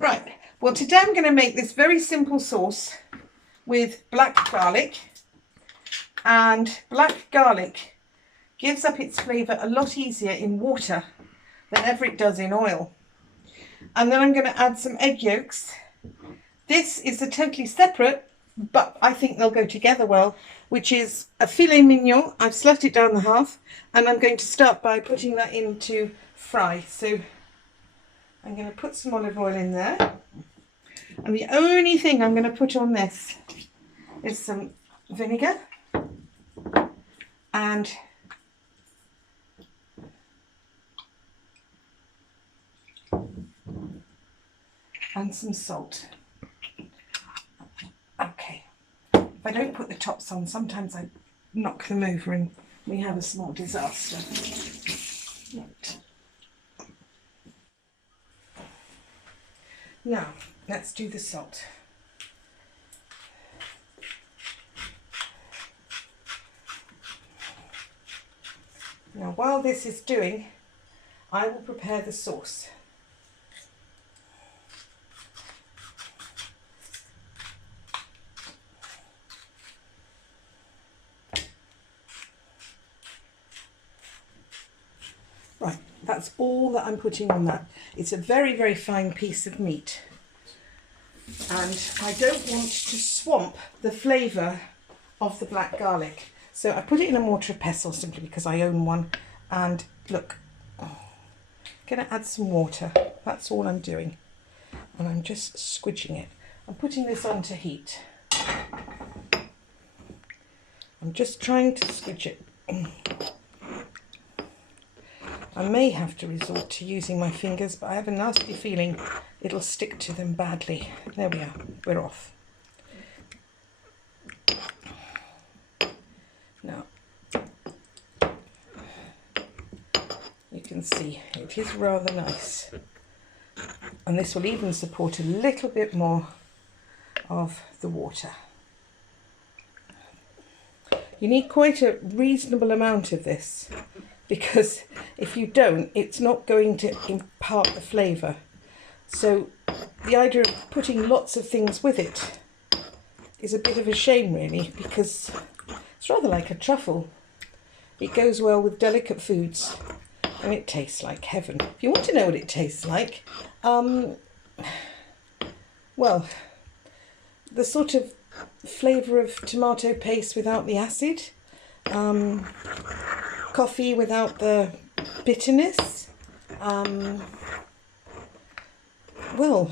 Right, well today I'm going to make this very simple sauce with black garlic, and black garlic gives up its flavour a lot easier in water than ever it does in oil. And then I'm going to add some egg yolks. This is a totally separate, but I think they'll go together well, which is a filet mignon. I've slit it down the half, and I'm going to start by putting that into fry. So I'm going to put some olive oil in there. And the only thing I'm going to put on this is some vinegar and some salt. Okay, if I don't put the tops on, sometimes I knock them over and we have a small disaster. Right. Now, let's do the salt. Now, while this is doing, I will prepare the sauce. Right, that's all that I'm putting on that. It's a very, very fine piece of meat. And I don't want to swamp the flavour of the black garlic. So I put it in a mortar and pestle simply because I own one. And look, I'm going to add some water. That's all I'm doing. And I'm just squidging it. I'm putting this on to heat. I'm just trying to squidge it. I may have to resort to using my fingers, but I have a nasty feeling it'll stick to them badly. There we are, we're off. Now, you can see it is rather nice. And this will even support a little bit more of the water. You need quite a reasonable amount of this, because if you don't, it's not going to impart the flavour. So the idea of putting lots of things with it is a bit of a shame really, because it's rather like a truffle. It goes well with delicate foods and it tastes like heaven. If you want to know what it tastes like, well, the sort of flavour of tomato paste without the acid, coffee without the bitterness. Well,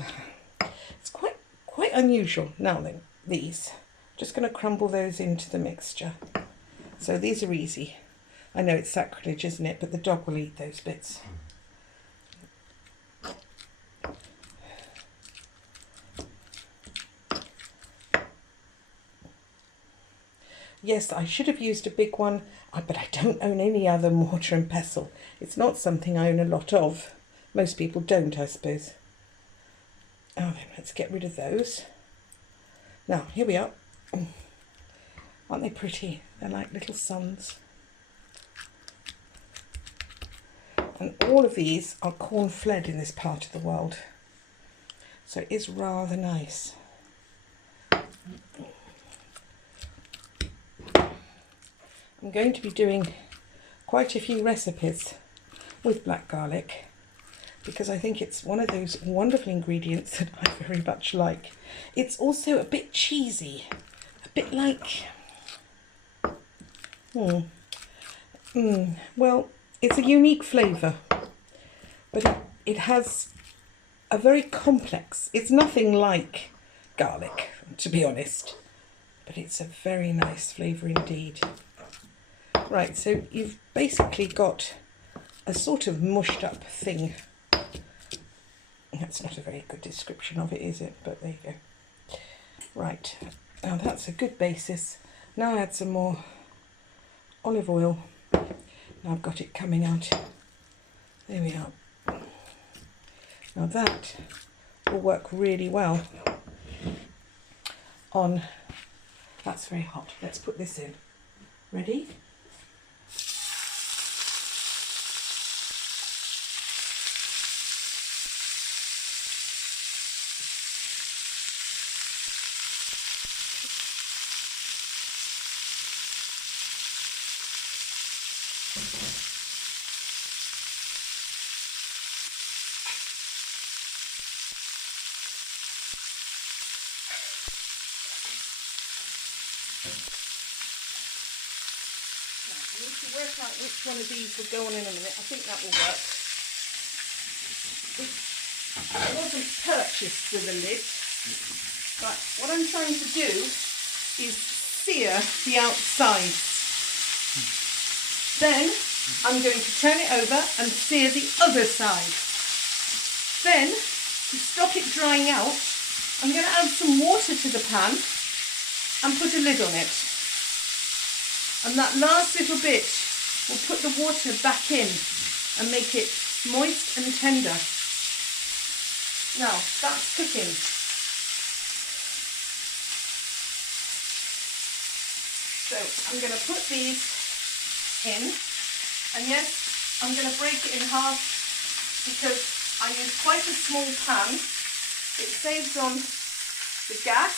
it's quite unusual. Now then, these. Just going to crumble those into the mixture. So these are easy. I know it's sacrilege, isn't it? But the dog will eat those bits. Yes, I should have used a big one, but I don't own any other mortar and pestle. It's not something I own a lot of. Most people don't, I suppose. Oh, then let's get rid of those. Now, here we are. Aren't they pretty? They're like little suns. And all of these are corn fled in this part of the world. So it is rather nice. I'm going to be doing quite a few recipes with black garlic, because I think it's one of those wonderful ingredients that I very much like. It's also a bit cheesy, a bit like, well, it's a unique flavour, but it has a very complex, it's nothing like garlic, to be honest, but it's a very nice flavour indeed. Right, so you've basically got a sort of mushed up thing. That's not a very good description of it, is it? But there you go. Right, now that's a good basis. Now I add some more olive oil. Now I've got it coming out. There we are. Now that will work really well on, that's very hot. Let's put this in. Ready? work out which one of these will go on in a minute. I think that will work. It wasn't purchased with a lid, but what I'm trying to do is sear the outside. Then I'm going to turn it over and sear the other side. Then, to stop it drying out, I'm going to add some water to the pan and put a lid on it. And that last little bit will put the water back in and make it moist and tender. Now, that's cooking. So I'm going to put these in, and yes, I'm going to break it in half because I use quite a small pan. It saves on the gas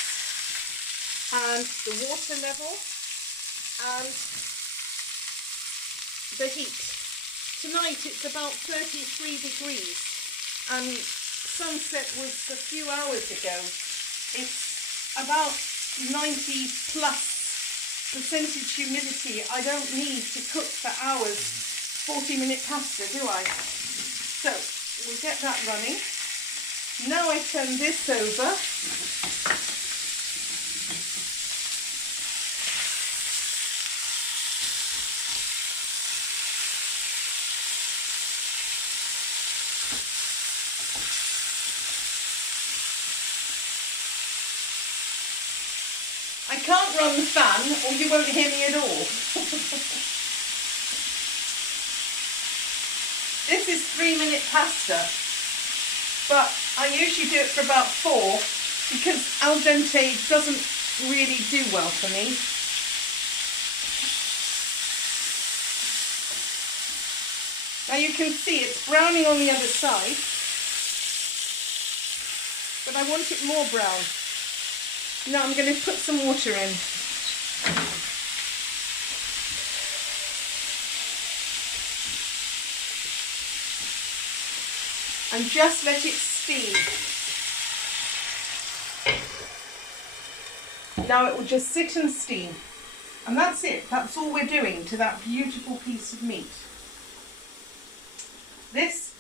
and the water level and the heat. Tonight it's about 33 degrees and sunset was a few hours ago. It's about 90+% humidity. I don't need to cook for hours 40-minute pasta, do I? So we'll get that running. Now I turn this over. I can't run the fan or you won't hear me at all. This is 3-minute pasta, but I usually do it for about 4 because al dente doesn't really do well for me. Now you can see it's browning on the other side, but I want it more brown. Now I'm going to put some water in. And just let it steam. Now it will just sit and steam. And that's it. That's all we're doing to that beautiful piece of meat. This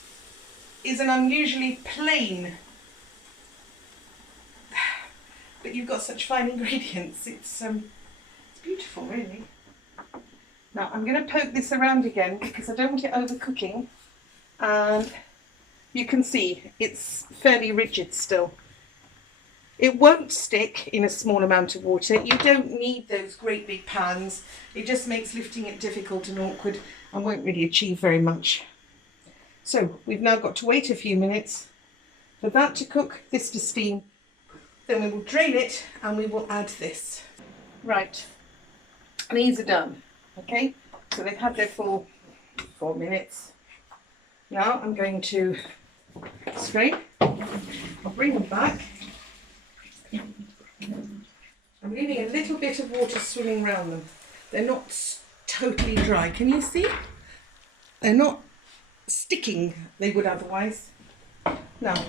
is an unusually plain, but you've got such fine ingredients. It's beautiful, really. Now I'm going to poke this around again because I don't want it overcooking, and you can see it's fairly rigid still. It won't stick in a small amount of water. You don't need those great big pans. It just makes lifting it difficult and awkward and won't really achieve very much. So we've now got to wait a few minutes for that to cook, this to steam. Then we will drain it and we will add this. Right, these are done, okay? So they've had their full 4 minutes. Now I'm going to strain. I'll bring them back. I'm leaving a little bit of water swimming around them. They're not totally dry, can you see? They're not sticking, they would otherwise. Now,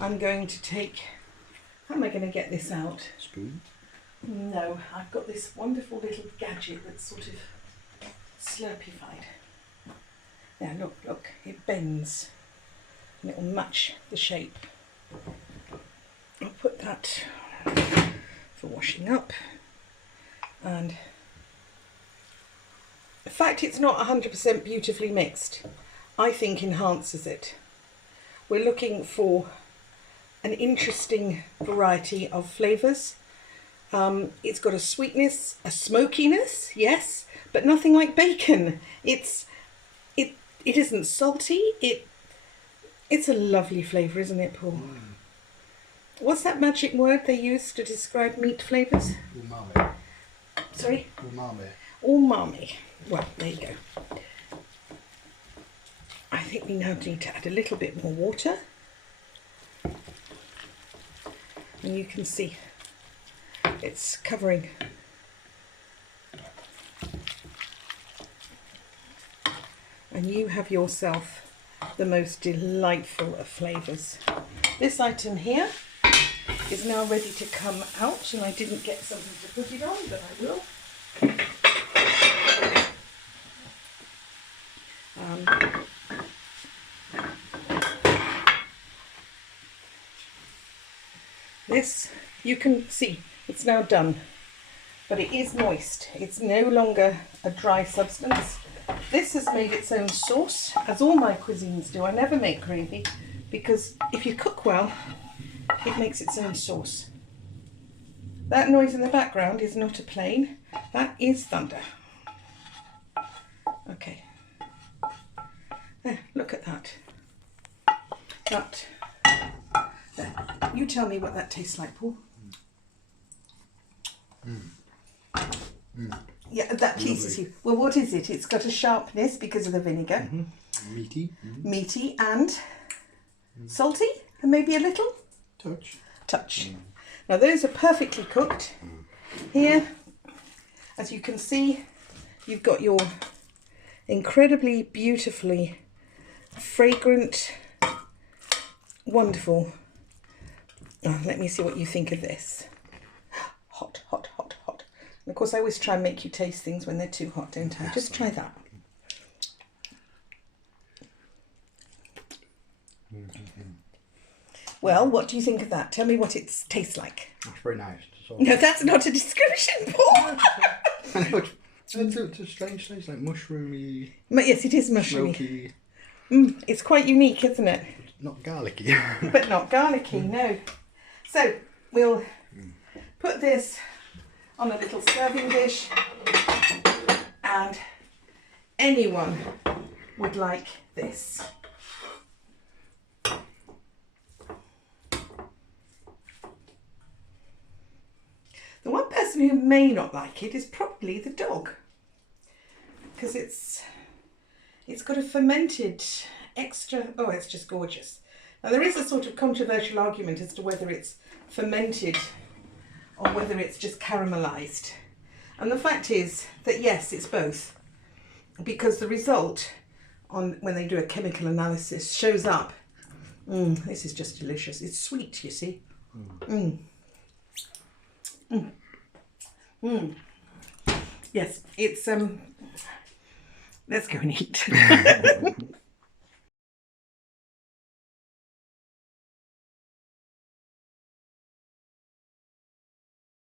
I'm going to take, how am I going to get this out? Spoon? No, I've got this wonderful little gadget that's sort of slurpified. Now look, it bends and it will match the shape. I'll put that for washing up, and the fact it's not 100% beautifully mixed, I think enhances it. We're looking for an interesting variety of flavours. It's got a sweetness, a smokiness, yes, but nothing like bacon. It isn't salty. It's a lovely flavour, isn't it, Paul? Mm. What's that magic word they use to describe meat flavours? Umami. Sorry? Umami. Umami. Well, there you go. I think we now need to add a little bit more water. And you can see it's covering. And you have yourself the most delightful of flavours. This item here is now ready to come out, and I didn't get something to put it on, but I will. This, you can see, it's now done, but it is moist. It's no longer a dry substance. This has made its own sauce, as all my cuisines do. I never make gravy, because if you cook well, it makes its own sauce. That noise in the background is not a plane, that is thunder. Okay. There, look at that. There. You tell me what that tastes like, Paul. Yeah, that pleases you. Well, what is it? It's got a sharpness because of the vinegar. Meaty. Meaty and salty, and maybe a little touch. Now those are perfectly cooked. Here, as you can see, you've got your incredibly beautifully fragrant, wonderful. Oh, let me see what you think of this. Hot, hot, hot, hot. And of course I always try and make you taste things when they're too hot, don't I? Just try that. Well, what do you think of that? Tell me what it tastes like. That's very nice. No, that's not a description, Paul. It's a strange taste, like mushroomy. Yes, it is mushroomy. Smoky. It's quite unique, isn't it? Not garlicky. But not garlicky, no. So we'll put this on a little serving dish, and anyone would like this. The one person who may not like it is probably the dog, because it's got a fermented extra. Oh, it's just gorgeous. Now there is a sort of controversial argument as to whether it's fermented or whether it's just caramelized, and the fact is that yes, it's both, because the result on when they do a chemical analysis shows up. This is just delicious. It's sweet, you see. Yes, it's let's go and eat.